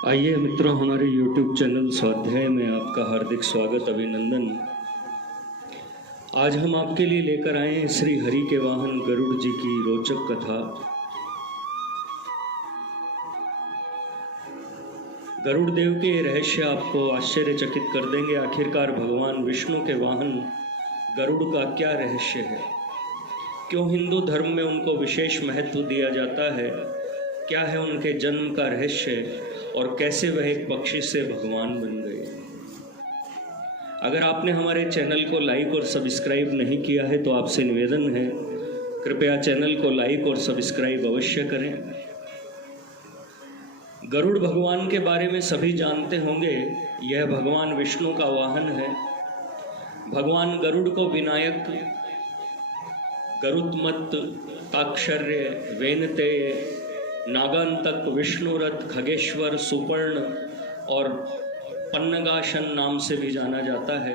आइए मित्रों, हमारे YouTube चैनल स्वाध्याय में आपका हार्दिक स्वागत अभिनंदन। आज हम आपके लिए लेकर आए हैं श्री हरि के वाहन गरुड़ जी की रोचक कथा। गरुड़ देव के ये रहस्य आपको आश्चर्यचकित कर देंगे। आखिरकार भगवान विष्णु के वाहन गरुड़ का क्या रहस्य है? क्यों हिंदू धर्म में उनको विशेष महत्व दिया जाता है? क्या है उनके जन्म का रहस्य और कैसे वह एक पक्षी से भगवान बन गए? अगर आपने हमारे चैनल को लाइक और सब्सक्राइब नहीं किया है तो आपसे निवेदन है, कृपया चैनल को लाइक और सब्सक्राइब अवश्य करें। गरुड़ भगवान के बारे में सभी जानते होंगे। यह भगवान विष्णु का वाहन है। भगवान गरुड़ को विनायक, गरुत्मत, ताक्षर्य, वेनतेय, नागांतक, विष्णुरथ, खगेश्वर, सुपर्ण और पन्नगाशन नाम से भी जाना जाता है।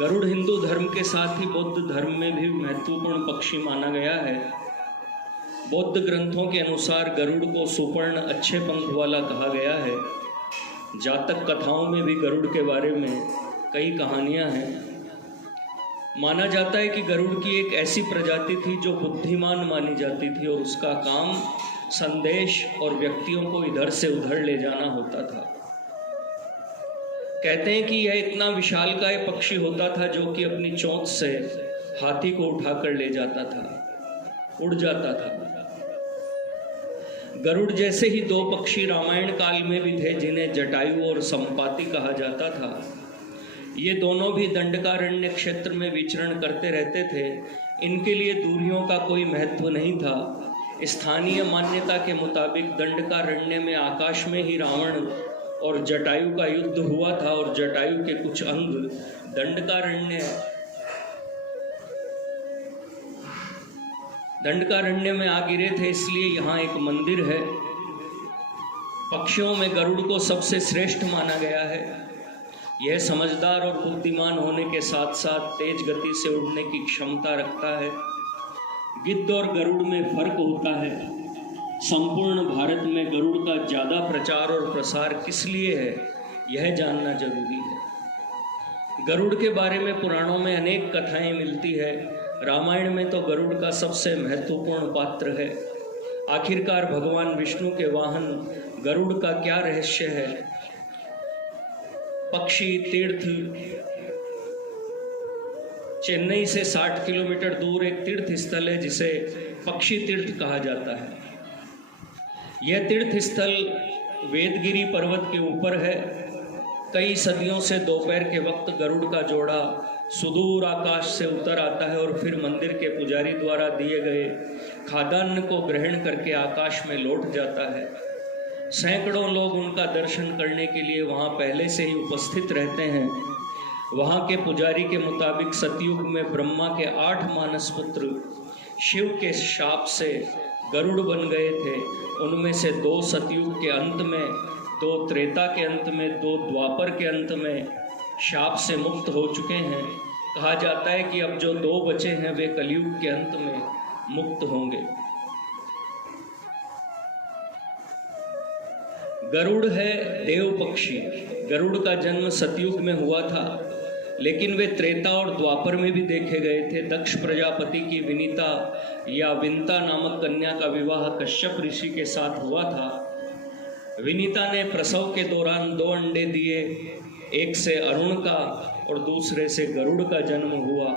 गरुड़ हिंदू धर्म के साथ ही बौद्ध धर्म में भी महत्वपूर्ण पक्षी माना गया है। बौद्ध ग्रंथों के अनुसार गरुड़ को सुपर्ण, अच्छे पंख वाला कहा गया है। जातक कथाओं में भी गरुड़ के बारे में कई कहानियां हैं। माना जाता है कि गरुड़ की एक ऐसी प्रजाति थी जो बुद्धिमान मानी जाती थी और उसका काम संदेश और व्यक्तियों को इधर से उधर ले जाना होता था। कहते हैं कि यह इतना विशालकाय पक्षी होता था जो कि अपनी चोंच से हाथी को उठाकर ले जाता था, उड़ जाता था। गरुड़ जैसे ही दो पक्षी रामायण काल में भी थे जिन्हें जटायु और संपाति कहा जाता था। ये दोनों भी दंडकारण्य क्षेत्र में विचरण करते रहते थे। इनके लिए दूरियों का कोई महत्व नहीं था। स्थानीय मान्यता के मुताबिक दंडकारण्य में आकाश में ही रावण और जटायु का युद्ध हुआ था और जटायु के कुछ अंग दंडकारण्य में आ गिरे थे, इसलिए यहाँ एक मंदिर है। पक्षियों में गरुड़ को सबसे श्रेष्ठ माना गया है। यह समझदार और बुद्धिमान होने के साथ साथ तेज गति से उड़ने की क्षमता रखता है। गिद्ध और गरुड़ में फर्क होता है। संपूर्ण भारत में गरुड़ का ज़्यादा प्रचार और प्रसार किस लिए है, यह जानना जरूरी है। गरुड़ के बारे में पुराणों में अनेक कथाएं मिलती है। रामायण में तो गरुड़ का सबसे महत्वपूर्ण पात्र है। आखिरकार भगवान विष्णु के वाहन गरुड़ का क्या रहस्य है? पक्षी तीर्थ, चेन्नई से 60 किलोमीटर दूर एक तीर्थ स्थल है जिसे पक्षी तीर्थ कहा जाता है। यह तीर्थ स्थल वेदगिरी पर्वत के ऊपर है। कई सदियों से दोपहर के वक्त गरुड़ का जोड़ा सुदूर आकाश से उतर आता है और फिर मंदिर के पुजारी द्वारा दिए गए खाद्यान्न को ग्रहण करके आकाश में लौट जाता है। सैकड़ों लोग उनका दर्शन करने के लिए वहां पहले से ही उपस्थित रहते हैं। वहां के पुजारी के मुताबिक सतयुग में ब्रह्मा के 8 मानस पुत्र शिव के शाप से गरुड़ बन गए थे। उनमें से 2 सतयुग के अंत में, 2 त्रेता के अंत में, 2 द्वापर के अंत में शाप से मुक्त हो चुके हैं। कहा जाता है कि अब जो 2 बचे हैं वे कलयुग के अंत में मुक्त होंगे। गरुड़ है देव पक्षी। गरुड़ का जन्म सतयुग में हुआ था, लेकिन वे त्रेता और द्वापर में भी देखे गए थे। दक्ष प्रजापति की विनीता या विंता नामक कन्या का विवाह कश्यप ऋषि के साथ हुआ था। विनीता ने प्रसव के दौरान 2 अंडे दिए। एक से अरुण का और दूसरे से गरुड़ का जन्म हुआ।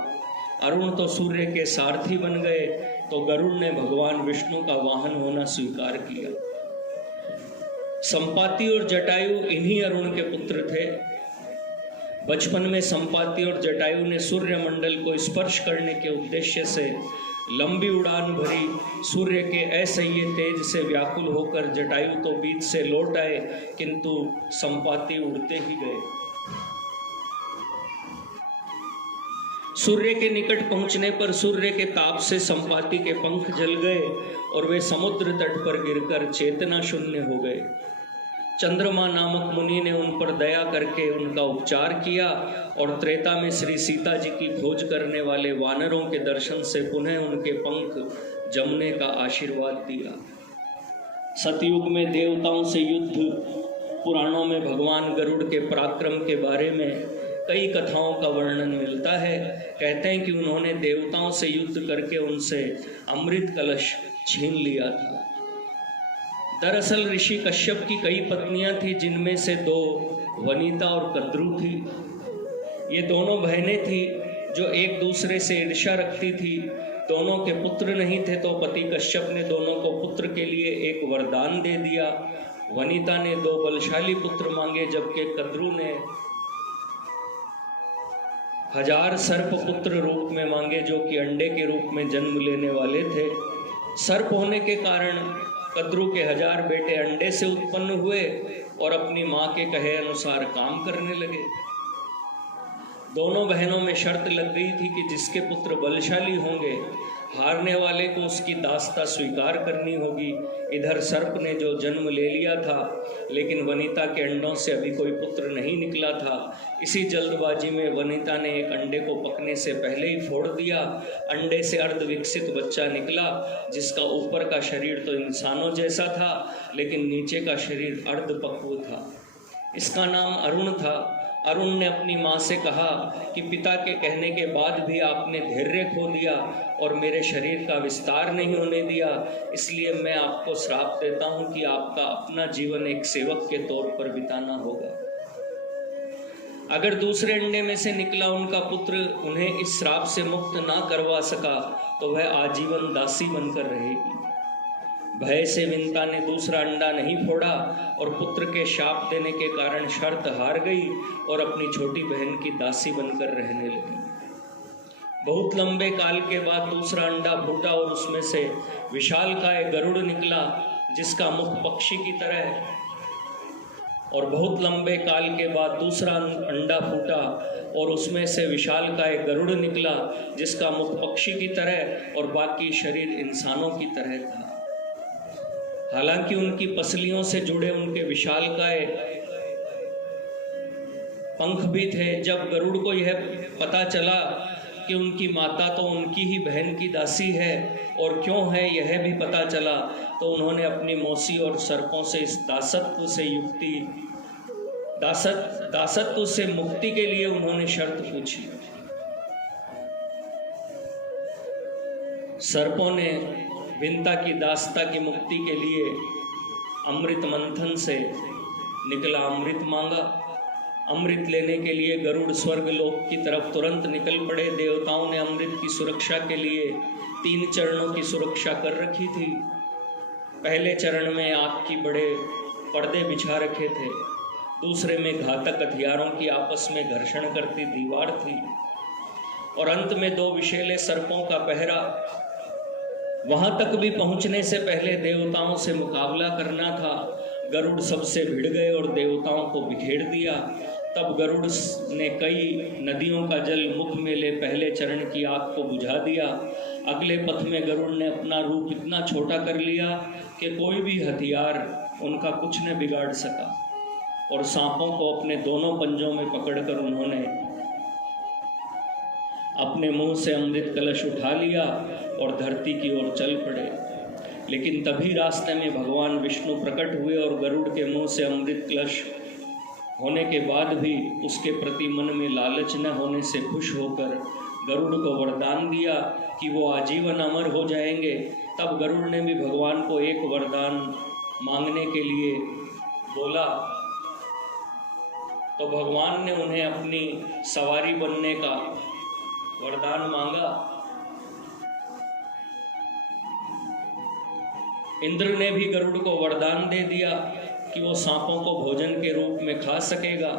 अरुण तो सूर्य के सारथी बन गए, तो गरुड़ ने भगवान विष्णु का वाहन होना स्वीकार किया। संपाति और जटायु इन्हीं अरुण के पुत्र थे। बचपन में संपाति और जटायु ने सूर्य मंडल को स्पर्श करने के उद्देश्य से लंबी उड़ान भरी। सूर्य के असह्य तेज से व्याकुल होकर जटायु तो बीच से लौट आए, किंतु संपाति उड़ते ही गए। सूर्य के निकट पहुंचने पर सूर्य के ताप से संपाति के पंख जल गए और वे समुद्र तट पर गिरकर चेतना शून्य हो गए। चंद्रमा नामक मुनि ने उन पर दया करके उनका उपचार किया और त्रेता में श्री सीता जी की खोज करने वाले वानरों के दर्शन से पुनः उनके पंख जमने का आशीर्वाद दिया। सतयुग में देवताओं से युद्ध, पुराणों में भगवान गरुड़ के पराक्रम के बारे में कई कथाओं का वर्णन मिलता है। कहते हैं कि उन्होंने देवताओं से युद्ध करके उनसे अमृत कलश छीन लिया था। दरअसल ऋषि कश्यप की कई पत्नियां थी, जिनमें से 2 वनिता और कद्रू थी। ये दोनों बहनें थी जो एक दूसरे से ईर्ष्या रखती थी। दोनों के पुत्र नहीं थे तो पति कश्यप ने दोनों को पुत्र के लिए एक वरदान दे दिया। वनिता ने 2 बलशाली पुत्र मांगे, जबकि कद्रू ने 1000 सर्प पुत्र रूप में मांगे, जो कि अंडे के रूप में जन्म लेने वाले थे। सर्प होने के कारण कद्रू के 1000 बेटे अंडे से उत्पन्न हुए और अपनी माँ के कहे अनुसार काम करने लगे। दोनों बहनों में शर्त लग गई थी कि जिसके पुत्र बलशाली होंगे, हारने वाले को उसकी दासता स्वीकार करनी होगी। इधर सर्प ने जो जन्म ले लिया था, लेकिन वनिता के अंडों से अभी कोई पुत्र नहीं निकला था। इसी जल्दबाजी में वनिता ने एक अंडे को पकने से पहले ही फोड़ दिया। अंडे से अर्ध विकसित बच्चा निकला, जिसका ऊपर का शरीर तो इंसानों जैसा था, लेकिन नीचे का शरीर अर्धपक्व था। इसका नाम अरुण था। अरुण ने अपनी माँ से कहा कि पिता के कहने के बाद भी आपने धैर्य खो दिया और मेरे शरीर का विस्तार नहीं होने दिया, इसलिए मैं आपको श्राप देता हूँ कि आपका अपना जीवन एक सेवक के तौर पर बिताना होगा। अगर दूसरे अंडे में से निकला उनका पुत्र उन्हें इस श्राप से मुक्त ना करवा सका तो वह आजीवन दासी बनकर रहेगी। भय से विंता ने दूसरा अंडा नहीं फोड़ा और पुत्र के शाप देने के कारण शर्त हार गई और अपनी छोटी बहन की दासी बनकर रहने लगी। बहुत लंबे काल के बाद दूसरा अंडा फूटा और उसमें से विशालकाय गरुड़ निकला, जिसका मुख पक्षी की तरह। और बहुत लंबे काल के बाद दूसरा अंडा फूटा और उसमें से विशालकाय गरुड़ निकला, जिसका मुख पक्षी की तरह और बाकी शरीर इंसानों की तरह था। हालांकि उनकी पसलियों से जुड़े उनके विशालकाय पंख भी थे। जब गरुड़ को यह पता चला कि उनकी माता तो उनकी ही बहन की दासी है और क्यों है यह भी पता चला, तो उन्होंने अपनी मौसी और सर्पों से इस दासत्व से मुक्ति के लिए उन्होंने शर्त पूछी। सर्पों ने विंता की दासता की मुक्ति के लिए अमृत मंथन से निकला अमृत मांगा। अमृत लेने के लिए गरुड़ स्वर्ग लोक की तरफ तुरंत निकल पड़े। देवताओं ने अमृत की सुरक्षा के लिए 3 चरणों की सुरक्षा कर रखी थी। पहले चरण में आग की बड़े पर्दे बिछा रखे थे, दूसरे में घातक हथियारों की आपस में घर्षण करती दीवार थी और अंत में 2 विषैले सर्पों का पहरा। वहां तक भी पहुंचने से पहले देवताओं से मुकाबला करना था। गरुड़ सबसे भिड़ गए और देवताओं को बिखेर दिया। तब गरुड़ ने कई नदियों का जल मुख में ले पहले चरण की आग को बुझा दिया। अगले पथ में गरुड़ ने अपना रूप इतना छोटा कर लिया कि कोई भी हथियार उनका कुछ न बिगाड़ सका और सांपों को अपने दोनों पंजों में पकड़कर उन्होंने अपने मुंह से अमृत कलश उठा लिया और धरती की ओर चल पड़े। लेकिन तभी रास्ते में भगवान विष्णु प्रकट हुए और गरुड़ के मुंह से अमृत कलश होने के बाद भी उसके प्रति मन में लालच न होने से खुश होकर गरुड़ को वरदान दिया कि वो आजीवन अमर हो जाएंगे। तब गरुड़ ने भी भगवान को एक वरदान मांगने के लिए बोला, तो भगवान ने उन्हें अपनी सवारी बनने का वरदान मांगा। इंद्र ने भी गरुड़ को वरदान दे दिया कि वो सांपों को भोजन के रूप में खा सकेगा।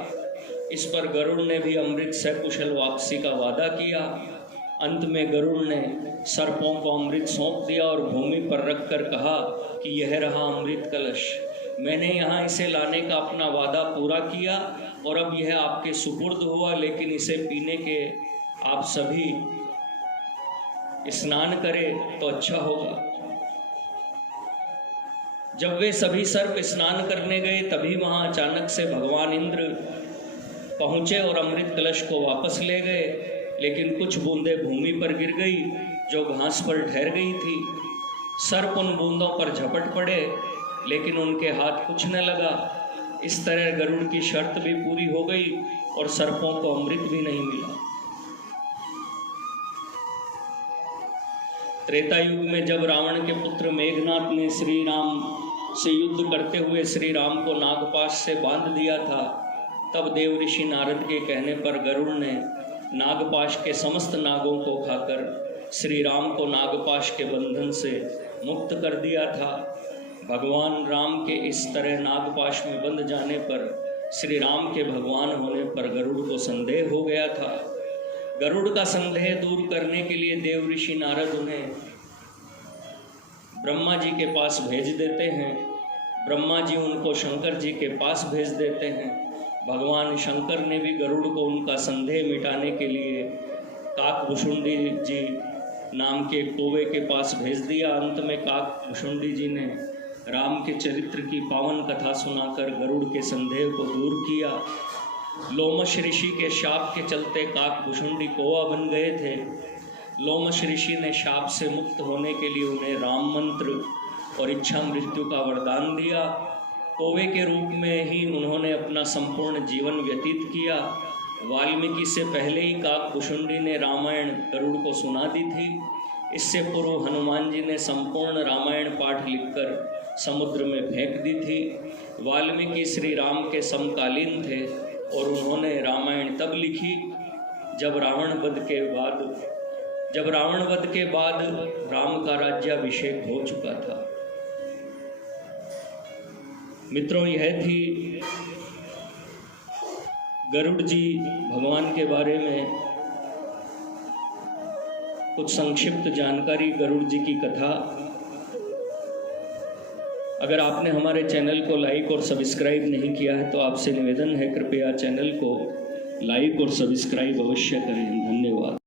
इस पर गरुड़ ने भी अमृत से कुशल वापसी का वादा किया। अंत में गरुड़ ने सर्पों को अमृत सौंप दिया और भूमि पर रखकर कहा कि यह रहा अमृत कलश। मैंने यहाँ इसे लाने का अपना वादा पूरा किया और अब यह आपके सुपुर्द हुआ, लेकिन इसे पीने के आप सभी स्नान करें तो अच्छा होगा। जब वे सभी सर्प स्नान करने गए तभी वहां अचानक से भगवान इंद्र पहुंचे और अमृत कलश को वापस ले गए, लेकिन कुछ बूंदें भूमि पर गिर गई जो घास पर ठहर गई थी। सर्प उन बूंदों पर झपट पड़े लेकिन उनके हाथ कुछ न लगा। इस तरह गरुड़ की शर्त भी पूरी हो गई और सर्पों को अमृत भी नहीं मिला। त्रेता युग में जब रावण के पुत्र मेघनाथ ने श्री राम से युद्ध करते हुए श्री राम को नागपाश से बांध दिया था, तब देव ऋषि नारद के कहने पर गरुड़ ने नागपाश के समस्त नागों को खाकर श्री राम को नागपाश के बंधन से मुक्त कर दिया था। भगवान राम के इस तरह नागपाश में बंध जाने पर श्री राम के भगवान होने पर गरुड़ को संदेह हो गया था। गरुड़ का संदेह दूर करने के लिए देव ऋषि नारद उन्हें ब्रह्मा जी के पास भेज देते हैं। ब्रह्मा जी उनको शंकर जी के पास भेज देते हैं। भगवान शंकर ने भी गरुड़ को उनका संदेह मिटाने के लिए काकभुषुंडी जी नाम के एक कौवे के पास भेज दिया। अंत में काकभुषुंडी जी ने राम के चरित्र की पावन कथा सुनाकर गरुड़ के संदेह को दूर किया। लोमश ऋषि के शाप के चलते काकभुषुंडी कौवा बन गए थे। लोमश ऋषि ने शाप से मुक्त होने के लिए उन्हें राम मंत्र और इच्छा मृत्यु का वरदान दिया। कौवे के रूप में ही उन्होंने अपना संपूर्ण जीवन व्यतीत किया। वाल्मीकि से पहले ही काकभुषुंडी ने रामायण गरुड़ को सुना दी थी। इससे पूर्व हनुमान जी ने संपूर्ण रामायण पाठ लिखकर समुद्र में फेंक दी थी। वाल्मीकि श्री राम के समकालीन थे और उन्होंने रामायण तब लिखी जब रावण वध के बाद राम का राज्याभिषेक हो चुका था। मित्रों, यह थी गरुड़ जी भगवान के बारे में कुछ संक्षिप्त जानकारी, गरुड़ जी की कथा। अगर आपने हमारे चैनल को लाइक और सब्सक्राइब नहीं किया है तो आपसे निवेदन है, कृपया चैनल को लाइक और सब्सक्राइब अवश्य करें। धन्यवाद।